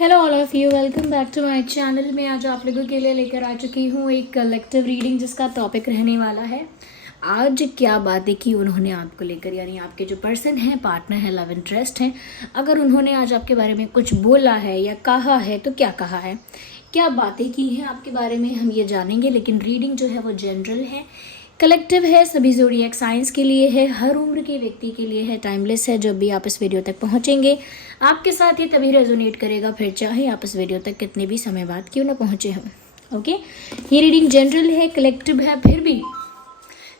Hello all of you, welcome back to my channel. मैं आज आप लोगों के लिए लेकर आ चुकी हूँ एक कलेक्टिव रीडिंग जिसका टॉपिक रहने वाला है आज क्या बातें की उन्होंने आपको लेकर, यानी आपके जो पर्सन है, पार्टनर है, लव इंटरेस्ट है, अगर उन्होंने आज आपके बारे में कुछ बोला है या कहा है तो क्या कहा है, क्या बातें की हैं आपके बारे में, हम ये जानेंगे। लेकिन रीडिंग जो है वो जनरल है, कलेक्टिव है, सभी ज़ोडिएक साइंस के लिए है, हर उम्र के व्यक्ति के लिए है, टाइमलेस है। जब भी आप इस वीडियो तक पहुंचेंगे आपके साथ ये तभी रेजोनेट करेगा, फिर चाहे आप इस वीडियो तक कितने भी समय बाद क्यों ना पहुंचे हम। ओके, ये रीडिंग जनरल है, कलेक्टिव है,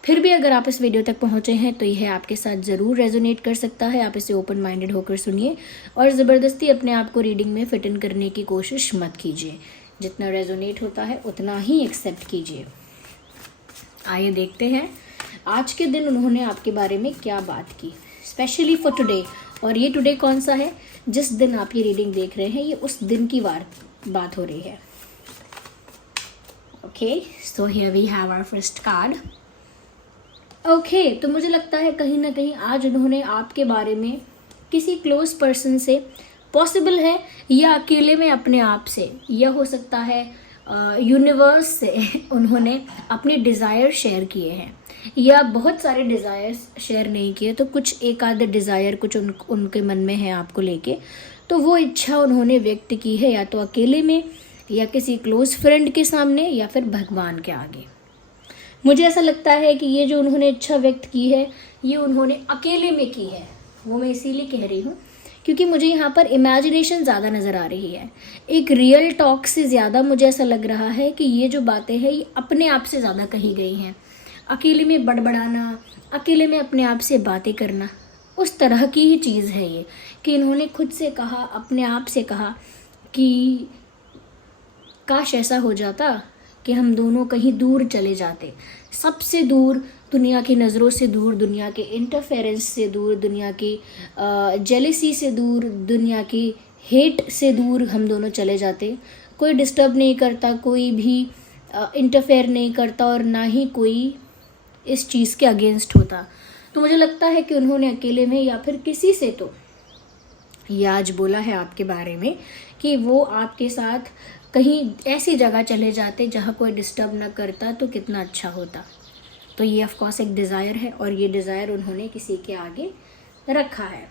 फिर भी अगर आप इस वीडियो तक पहुंचे हैं तो यह आपके साथ ज़रूर रेजोनेट कर सकता है। आप इसे ओपन माइंडेड होकर सुनिए और ज़बरदस्ती अपने आप को रीडिंग में फिट इन करने की कोशिश मत कीजिए। जितना रेजोनेट होता है उतना ही एक्सेप्ट कीजिए। आइए देखते हैं आज के दिन उन्होंने आपके बारे में क्या बात की, स्पेशली फॉर टुडे। और ये टुडे कौन सा है? जिस दिन आप ये रीडिंग देख रहे हैं ये उस दिन की बात हो रही है। Okay, so here we have our first card. Okay, तो मुझे लगता है कहीं ना कहीं आज उन्होंने आपके बारे में किसी क्लोज पर्सन से, पॉसिबल है या अकेले में अपने आप से, या हो सकता है यूनिवर्स से उन्होंने अपने डिज़ायर शेयर किए हैं, या बहुत सारे डिज़ायर्स शेयर नहीं किए तो कुछ एक आध डिज़ायर कुछ उनके मन में है आपको लेके, तो वो इच्छा उन्होंने व्यक्त की है या तो अकेले में या किसी क्लोज फ्रेंड के सामने या फिर भगवान के आगे। मुझे ऐसा लगता है कि ये जो उन्होंने इच्छा व्यक्त की है ये उन्होंने अकेले में की है। वो मैं इसीलिए कह रही हूँ क्योंकि मुझे यहाँ पर इमेजिनेशन ज़्यादा नज़र आ रही है। एक रियल टॉक से ज़्यादा मुझे ऐसा लग रहा है कि ये जो बातें हैं ये अपने आप से ज़्यादा कही गई हैं। अकेले में बड़बड़ाना, अकेले में अपने आप से बातें करना, उस तरह की ही चीज़ है ये कि इन्होंने खुद से कहा, अपने आप से कहा कि काश ऐसा हो जाता कि हम दोनों कहीं दूर चले जाते, सबसे दूर, दुनिया की नज़रों से दूर, दुनिया के इंटरफेरेंस से दूर, दुनिया की जेलिसी से दूर, दुनिया की हेट से दूर हम दोनों चले जाते। कोई डिस्टर्ब नहीं करता, कोई भी इंटरफेयर नहीं करता और ना ही कोई इस चीज़ के अगेंस्ट होता। तो मुझे लगता है कि उन्होंने अकेले में या फिर किसी से तो ये आज बोला है आपके बारे में कि वो आपके साथ कहीं ऐसी जगह चले जाते जहाँ कोई डिस्टर्ब ना करता तो कितना अच्छा होता। तो ये ऑफ कोर्स एक डिज़ायर है और ये डिज़ायर उन्होंने किसी के आगे रखा है,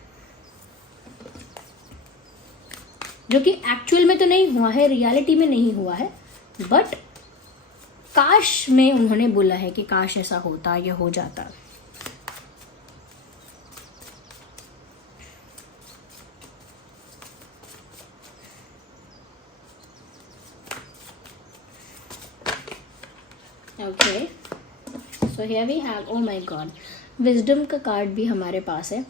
जो कि एक्चुअल में तो नहीं हुआ है, रियलिटी में नहीं हुआ है, बट काश में उन्होंने बोला है कि काश ऐसा होता या हो जाता। Okay, so here we have, oh my god, wisdom का कार्ड भी हमारे पास है।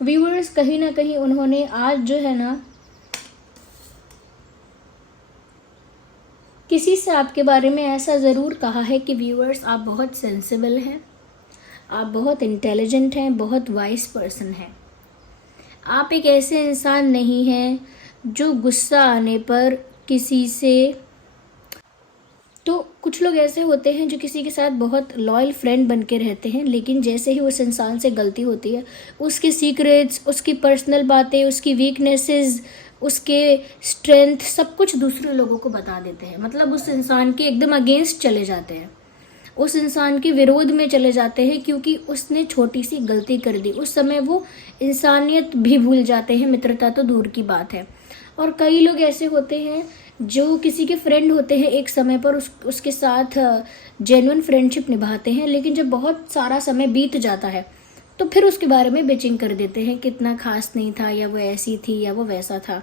व्यूअर्स, कहीं ना कहीं उन्होंने आज जो है ना किसी से आपके बारे में ऐसा ज़रूर कहा है कि व्यूअर्स आप बहुत सेंसिबल हैं, आप बहुत इंटेलिजेंट हैं, बहुत वाइज पर्सन हैं। आप एक ऐसे इंसान नहीं हैं जो गुस्सा आने पर किसी से, तो कुछ लोग ऐसे होते हैं जो किसी के साथ बहुत लॉयल फ्रेंड बन के रहते हैं, लेकिन जैसे ही उस इंसान से गलती होती है उसके सीक्रेट्स, उसकी पर्सनल बातें, उसकी वीकनेसेस, उसके स्ट्रेंथ, सब कुछ दूसरे लोगों को बता देते हैं। मतलब उस इंसान के एकदम अगेंस्ट चले जाते हैं, उस इंसान के विरोध में चले जाते हैं क्योंकि उसने छोटी सी गलती कर दी। उस समय वो इंसानियत भी भूल जाते हैं, मित्रता तो दूर की बात है। और कई लोग ऐसे होते हैं जो किसी के फ्रेंड होते हैं, एक समय पर उसके साथ जेन्युइन फ्रेंडशिप निभाते हैं, लेकिन जब बहुत सारा समय बीत जाता है तो फिर उसके बारे में बिचिंग कर देते हैं कि इतना खास नहीं था, या वो ऐसी थी, या वो वैसा था।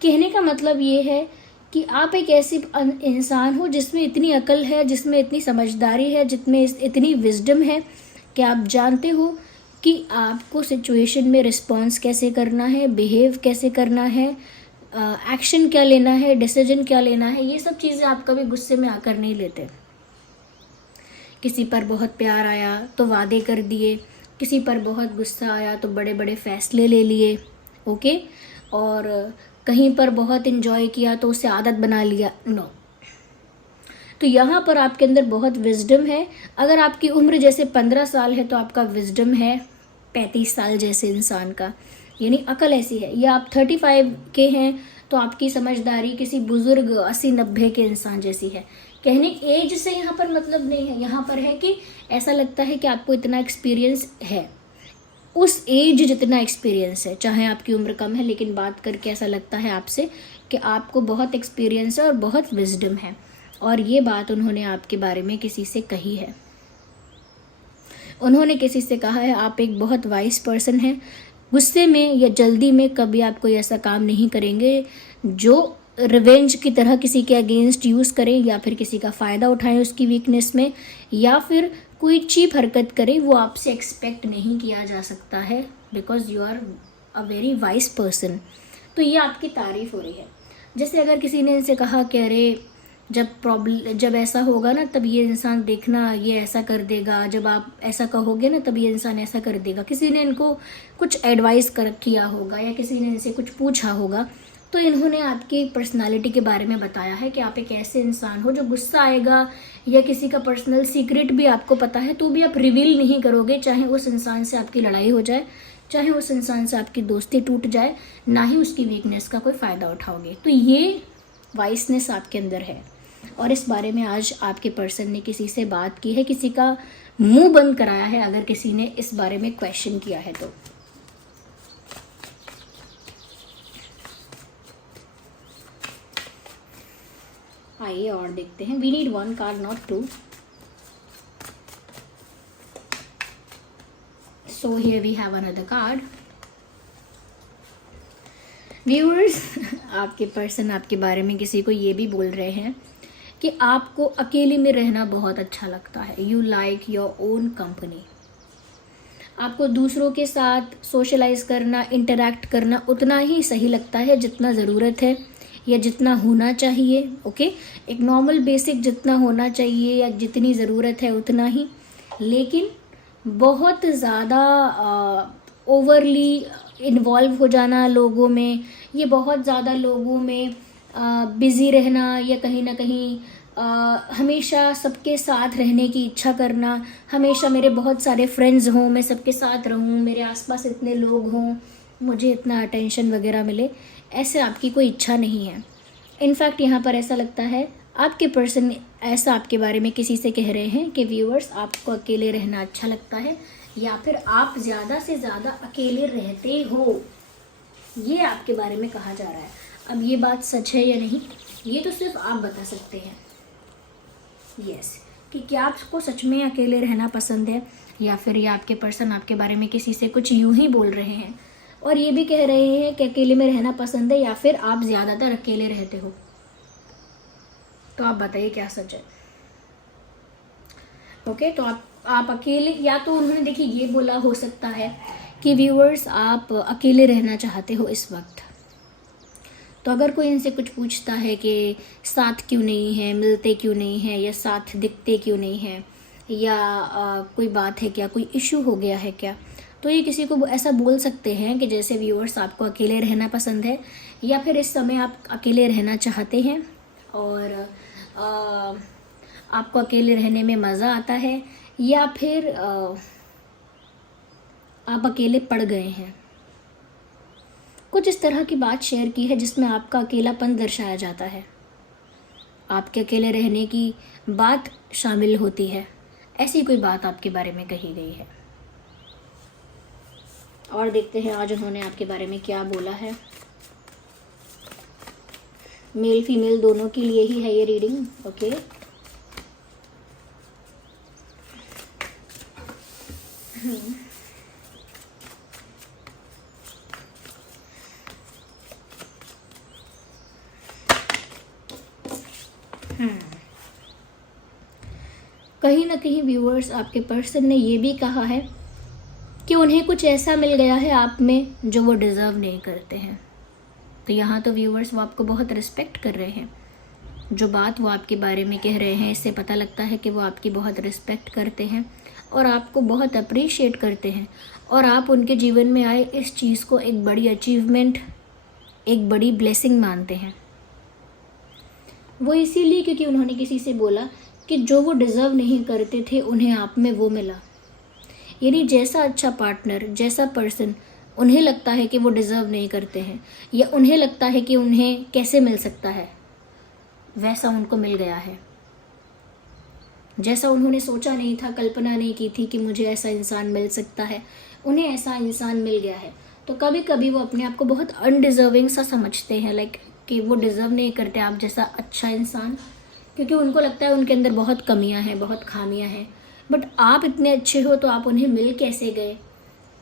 कहने का मतलब ये है कि आप एक ऐसी इंसान हो जिसमें इतनी अकल है, जिसमें इतनी समझदारी है, जिसमें इतनी विजडम है कि आप जानते हो कि आपको सिचुएशन में रिस्पॉन्स कैसे करना है, बिहेव कैसे करना है, एक्शन क्या लेना है, डिसीजन क्या लेना है। ये सब चीज़ें आप कभी गुस्से में आकर नहीं लेते। किसी पर बहुत प्यार आया तो वादे कर दिए, किसी पर बहुत गुस्सा आया तो बड़े बड़े फैसले ले लिए। ओके, और कहीं पर बहुत इन्जॉय किया तो उसे आदत बना लिया। नो, तो यहाँ पर आपके अंदर बहुत विजडम है। अगर आपकी उम्र जैसे 15 साल है तो आपका विजडम है 35 साल जैसे इंसान का, यानी अकल ऐसी है। या आप 35 के हैं तो आपकी समझदारी किसी बुजुर्ग 80-90 के इंसान जैसी है। कहने एज से यहाँ पर मतलब नहीं है, यहाँ पर है कि ऐसा लगता है कि आपको इतना एक्सपीरियंस है, उस एज जितना एक्सपीरियंस है, चाहे आपकी उम्र कम है, लेकिन बात करके ऐसा लगता है आपसे कि आपको बहुत एक्सपीरियंस है और बहुत विजडम है। और ये बात उन्होंने आपके बारे में किसी से कही है। उन्होंने किसी से कहा है आप एक बहुत वाइज पर्सन हैं, गुस्से में या जल्दी में कभी आप कोई ऐसा काम नहीं करेंगे जो रिवेंज की तरह किसी के अगेंस्ट यूज़ करें या फिर किसी का फ़ायदा उठाएं उसकी वीकनेस में, या फिर कोई चीप हरकत करें, वो आपसे एक्सपेक्ट नहीं किया जा सकता है, because you are a very wise person. तो ये आपकी तारीफ़ हो रही है। जैसे अगर किसी ने इनसे कहा कि अरे जब ऐसा होगा ना तब ये इंसान देखना ये ऐसा कर देगा, जब आप ऐसा कहोगे ना तब ये इंसान ऐसा कर देगा, किसी ने इनको कुछ एडवाइस किया होगा या किसी ने इनसे कुछ पूछा होगा, तो इन्होंने आपकी पर्सनालिटी के बारे में बताया है कि आप एक ऐसे इंसान हो जो गुस्सा आएगा या किसी का पर्सनल सीक्रेट भी आपको पता है तो भी आप रिवील नहीं करोगे, चाहे उस इंसान से आपकी लड़ाई हो जाए, चाहे उस इंसान से आपकी दोस्ती टूट जाए, ना ही उसकी वीकनेस का कोई फ़ायदा उठाओगे। तो ये वाइसनेस आपके अंदर है और इस बारे में आज आपके पर्सन ने किसी से बात की है, किसी का मुंह बंद कराया है अगर किसी ने इस बारे में क्वेश्चन किया है तो। आइए और देखते हैं। We need 1 card not 2। So here we have another card. Viewers, आपके पर्सन आपके बारे में किसी को ये भी बोल रहे हैं कि आपको अकेले में रहना बहुत अच्छा लगता है। You like your own company. आपको दूसरों के साथ सोशलाइज करना, इंटरैक्ट करना उतना ही सही लगता है जितना ज़रूरत है या जितना होना चाहिए। ओके, एक नॉर्मल बेसिक जितना होना चाहिए या जितनी ज़रूरत है उतना ही, लेकिन बहुत ज़्यादा ओवरली इन्वॉल्व हो जाना लोगों में, ये बहुत ज़्यादा लोगों में बिज़ी रहना या कहीं ना कहीं हमेशा सबके साथ रहने की इच्छा करना, हमेशा मेरे बहुत सारे फ्रेंड्स हों, मैं सबके साथ रहूं, मेरे आसपास इतने लोग हों, मुझे इतना अटेंशन वगैरह मिले, ऐसे आपकी कोई इच्छा नहीं है। इनफैक्ट यहाँ पर ऐसा लगता है आपके पर्सन ऐसा आपके बारे में किसी से कह रहे हैं कि व्यूअर्स आपको अकेले रहना अच्छा लगता है या फिर आप ज़्यादा से ज़्यादा अकेले रहते हो, ये आपके बारे में कहा जा रहा है। अब ये बात सच है या नहीं ये तो सिर्फ आप बता सकते हैं। यस, कि क्या आपको सच में अकेले रहना पसंद है या फिर ये आपके पर्सन आपके बारे में किसी से कुछ यूं ही बोल रहे हैं और ये भी कह रहे हैं कि अकेले में रहना पसंद है या फिर आप ज़्यादातर अकेले रहते हो। तो आप बताइए क्या सच है। ओके, तो आप अकेले, या तो उन्होंने देखिए ये बोला हो सकता है कि व्यूअर्स आप अकेले रहना चाहते हो इस वक्त। तो अगर कोई इनसे कुछ पूछता है कि साथ क्यों नहीं है, मिलते क्यों नहीं है, या साथ दिखते क्यों नहीं है, या कोई बात है क्या, कोई इशू हो गया है क्या, तो ये किसी को ऐसा बोल सकते हैं कि जैसे व्यूअर्स आपको अकेले रहना पसंद है या फिर इस समय आप अकेले रहना चाहते हैं और आपको अकेले रहने में मज़ा आता है, या फिर आप अकेले पड़ गए हैं। कुछ इस तरह की बात शेयर की है जिसमें आपका अकेलापन दर्शाया जाता है, आपके अकेले रहने की बात शामिल होती है, ऐसी कोई बात आपके बारे में कही गई है। और देखते हैं आज उन्होंने आपके बारे में क्या बोला है। मेल फीमेल दोनों के लिए ही है ये रीडिंग। ओके, कहीं ना कहीं व्यूअर्स आपके पर्सन ने ये भी कहा है कि उन्हें कुछ ऐसा मिल गया है आप में जो वो डिज़र्व नहीं करते हैं। तो यहाँ तो व्यूअर्स वो आपको बहुत रिस्पेक्ट कर रहे हैं। जो बात वो आपके बारे में कह रहे हैं इससे पता लगता है कि वो आपकी बहुत रिस्पेक्ट करते हैं और आपको बहुत अप्रिशिएट करते हैं और आप उनके जीवन में आए इस चीज़ को एक बड़ी अचीवमेंट, एक बड़ी ब्लेसिंग मानते हैं। वो इसीलिए क्योंकि उन्होंने किसी से बोला कि जो वो डिज़र्व नहीं करते थे उन्हें आप में वो मिला। यानी जैसा अच्छा पार्टनर, जैसा पर्सन उन्हें लगता है कि वो डिज़र्व नहीं करते हैं, या उन्हें लगता है कि उन्हें कैसे मिल सकता है, वैसा उनको मिल गया है। जैसा उन्होंने सोचा नहीं था, कल्पना नहीं की थी कि मुझे ऐसा इंसान मिल सकता है, उन्हें ऐसा इंसान मिल गया है। तो कभी कभी वो अपने आप को बहुत अनडिज़र्विंग सा समझते हैं, लाइक कि वो डिज़र्व नहीं करते आप जैसा अच्छा इंसान, क्योंकि उनको लगता है उनके अंदर बहुत कमियां हैं, बहुत खामियां हैं। बट आप इतने अच्छे हो तो आप उन्हें मिल कैसे गए?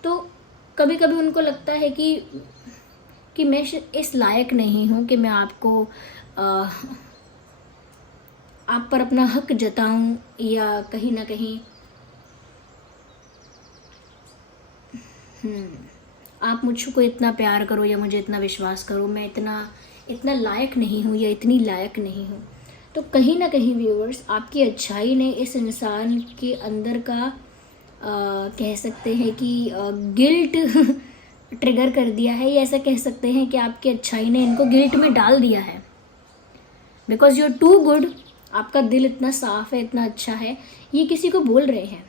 तो कभी कभी उनको लगता है कि मैं इस लायक नहीं हूँ कि मैं आपको आप पर अपना हक जताऊं, या कहीं ना कहीं आप मुझको इतना प्यार करो या मुझे इतना विश्वास करो, मैं इतना इतना लायक नहीं हूँ या इतनी लायक नहीं हूँ। तो कहीं ना कहीं व्यूअर्स, आपकी अच्छाई ने इस इंसान के अंदर का कह सकते हैं कि गिल्ट ट्रिगर कर दिया है, या ऐसा कह सकते हैं कि आपकी अच्छाई ने इनको गिल्ट में डाल दिया है। Because you are too good, आपका दिल इतना साफ है, इतना अच्छा है। ये किसी को बोल रहे हैं,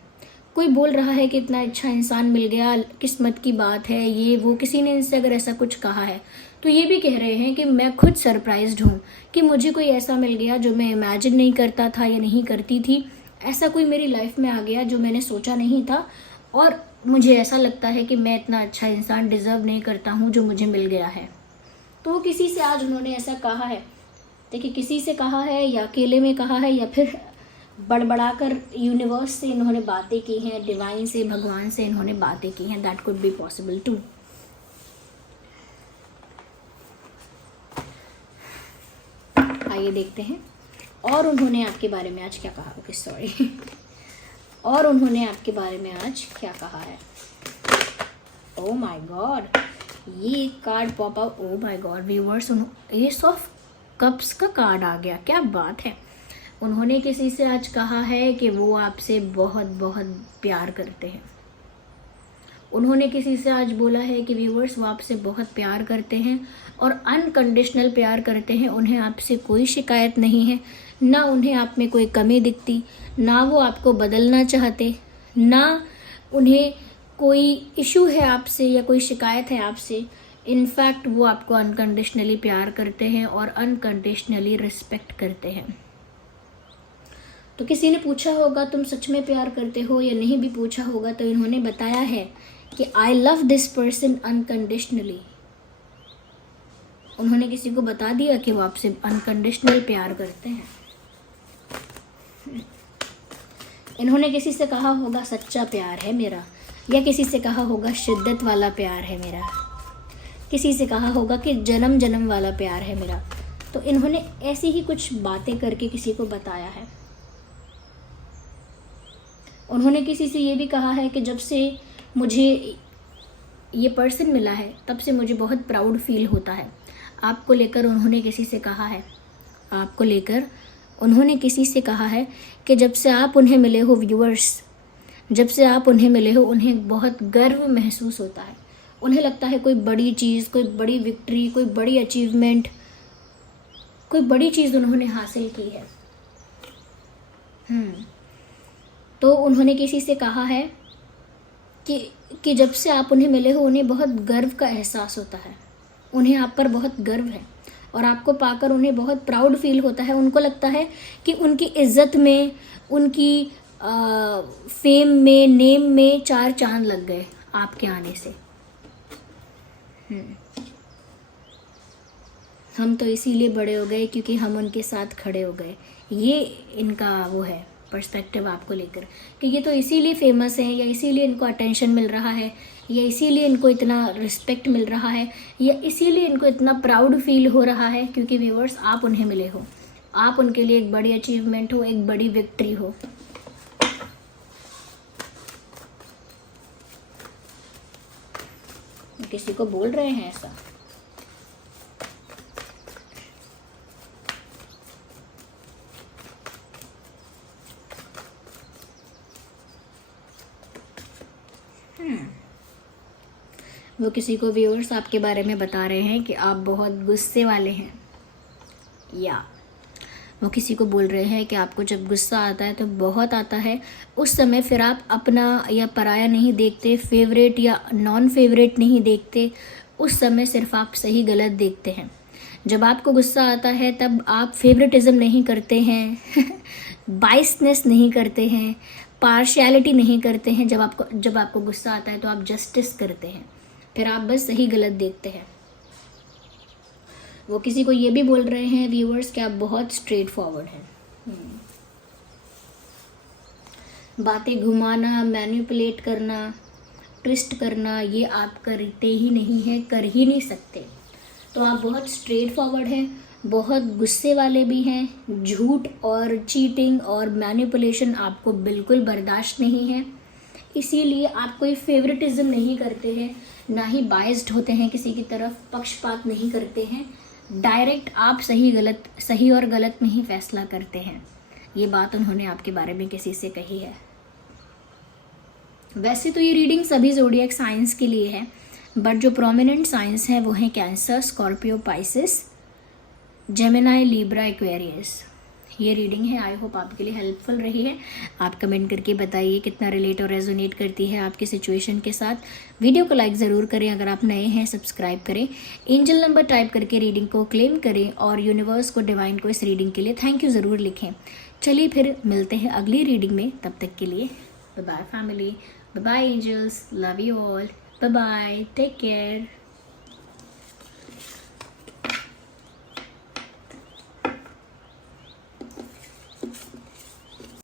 कोई बोल रहा है कि इतना अच्छा इंसान मिल गया, किस्मत की बात है, ये वो, किसी ने इनसे अगर ऐसा कुछ कहा है तो ये भी कह रहे हैं कि मैं खुद सरप्राइज्ड हूँ कि मुझे कोई ऐसा मिल गया जो मैं इमेजिन नहीं करता था या नहीं करती थी। ऐसा कोई मेरी लाइफ में आ गया जो मैंने सोचा नहीं था, और मुझे ऐसा लगता है कि मैं इतना अच्छा इंसान डिज़र्व नहीं करता हूँ जो मुझे मिल गया है। तो किसी से आज उन्होंने ऐसा कहा है, देखिए किसी से कहा है या अकेले में कहा है, या फिर बड़बड़ाकर यूनिवर्स से इन्होंने बातें की हैं, डिवाइन से, भगवान से इन्होंने बातें की हैं। That could be possible too. आइए देखते हैं और उन्होंने आपके बारे में आज क्या कहा। ओके सॉरी और उन्होंने आपके बारे में आज क्या कहा है। ओ माय गॉड, ये card pop up. O my God viewers, S of cups का कार्ड आ गया, क्या बात है। उन्होंने किसी से आज कहा है कि वो आपसे बहुत बहुत प्यार करते हैं। उन्होंने किसी से आज बोला है कि व्यूअर्स वो आपसे बहुत प्यार करते हैं और अनकंडीशनल प्यार करते हैं। उन्हें आपसे कोई शिकायत नहीं है, ना उन्हें आप में कोई कमी दिखती, ना वो आपको बदलना चाहते, ना उन्हें कोई इशू है आपसे या कोई शिकायत है आपसे। इनफैक्ट वो आपको अनकंडीशनली प्यार करते हैं और अनकंडीशनली रिस्पेक्ट करते हैं। तो किसी ने पूछा होगा तुम सच में प्यार करते हो, या नहीं भी पूछा होगा तो इन्होंने बताया है कि I love this person unconditionally. उन्होंने किसी को बता दिया कि वो आपसे अनकंडीशनल प्यार करते हैं। इन्होंने किसी से कहा होगा सच्चा प्यार है मेरा, या किसी से कहा होगा शिद्दत वाला प्यार है मेरा, किसी से कहा होगा कि जन्म जन्म वाला प्यार है मेरा। तो इन्होंने ऐसी ही कुछ बातें करके किसी को बताया है। उन्होंने किसी से ये भी कहा है कि जब से मुझे ये पर्सन मिला है तब से मुझे बहुत प्राउड फील होता है। आपको लेकर उन्होंने किसी से कहा है, आपको लेकर उन्होंने किसी से कहा है कि जब से आप उन्हें मिले हो व्यूअर्स, जब से आप उन्हें मिले हो उन्हें बहुत गर्व महसूस होता है। उन्हें लगता है कोई बड़ी चीज़, कोई बड़ी विक्ट्री, कोई बड़ी अचीवमेंट, कोई बड़ी चीज़ उन्होंने हासिल की है। तो उन्होंने किसी से कहा है कि जब से आप उन्हें मिले हो उन्हें बहुत गर्व का एहसास होता है, उन्हें आप पर बहुत गर्व है और आपको पाकर उन्हें बहुत प्राउड फील होता है। उनको लगता है कि उनकी इज्जत में, उनकी फेम में, नेम में 4 चांद लग गए आपके आने से। हम तो इसीलिए बड़े हो गए क्योंकि हम उनके साथ खड़े हो गए। ये इनका वो है पर्सपेक्टिव आपको लेकर कि ये तो इसीलिए फेमस हैं, या इसीलिए इनको अटेंशन मिल रहा है, या इसीलिए इनको इतना रिस्पेक्ट मिल रहा है, या इसीलिए इनको इतना प्राउड फील हो रहा है क्योंकि व्यूअर्स आप उन्हें मिले हो, आप उनके लिए एक बड़ी अचीवमेंट हो, एक बड़ी विक्ट्री हो। किसी को बोल रहे हैं ऐसा। वो किसी को व्यूअर्स आपके बारे में बता रहे हैं कि आप बहुत गुस्से वाले हैं, या वो किसी को बोल रहे हैं कि आपको जब गुस्सा आता है तो बहुत आता है, उस समय फिर आप अपना या पराया नहीं देखते, फेवरेट या नॉन फेवरेट नहीं देखते, उस समय सिर्फ आप सही गलत देखते हैं। जब आपको गुस्सा आता है तब आप फेवरेटिज़म नहीं करते हैं बाइसनेस नहीं करते हैं, पार्शियलिटी नहीं करते हैं। जब आपको गुस्सा आता है तो आप जस्टिस करते हैं, फिर आप बस सही गलत देखते हैं। वो किसी को ये भी बोल रहे हैं व्यूअर्स कि आप बहुत स्ट्रेट फॉरवर्ड हैं। बातें घुमाना, मैनिपुलेट करना, ट्विस्ट करना, ये आप करते ही नहीं हैं, कर ही नहीं सकते। तो आप बहुत स्ट्रेट फॉरवर्ड हैं, बहुत गुस्से वाले भी हैं। झूठ और चीटिंग और मैनिपुलेशन आपको बिल्कुल बर्दाश्त नहीं है, इसीलिए आप कोई फेवरेटिज्म नहीं करते हैं, ना ही बायस्ड होते हैं किसी की तरफ, पक्षपात नहीं करते हैं। डायरेक्ट आप सही और गलत में ही फैसला करते हैं। ये बात उन्होंने आपके बारे में किसी से कही है। वैसे तो ये रीडिंग सभी ज़ोडिएक साइंस के लिए है, बट जो प्रोमिनेंट साइंस हैं वो हैं cancer, Scorpio, Pisces, Gemini, Libra, Aquarius. ये रीडिंग है, आई होप आपके लिए हेल्पफुल रही है। आप कमेंट करके बताइए कितना रिलेट और रेजोनेट करती है आपकी सिचुएशन के साथ। वीडियो को लाइक ज़रूर करें, अगर आप नए हैं सब्सक्राइब करें, एंजल नंबर टाइप करके रीडिंग को क्लेम करें और यूनिवर्स को, डिवाइन को इस रीडिंग के लिए थैंक यू ज़रूर लिखें। चलिए फिर मिलते हैं अगली रीडिंग में, तब तक के लिए bye bye family, bye bye angels, love you all, bye bye, take care.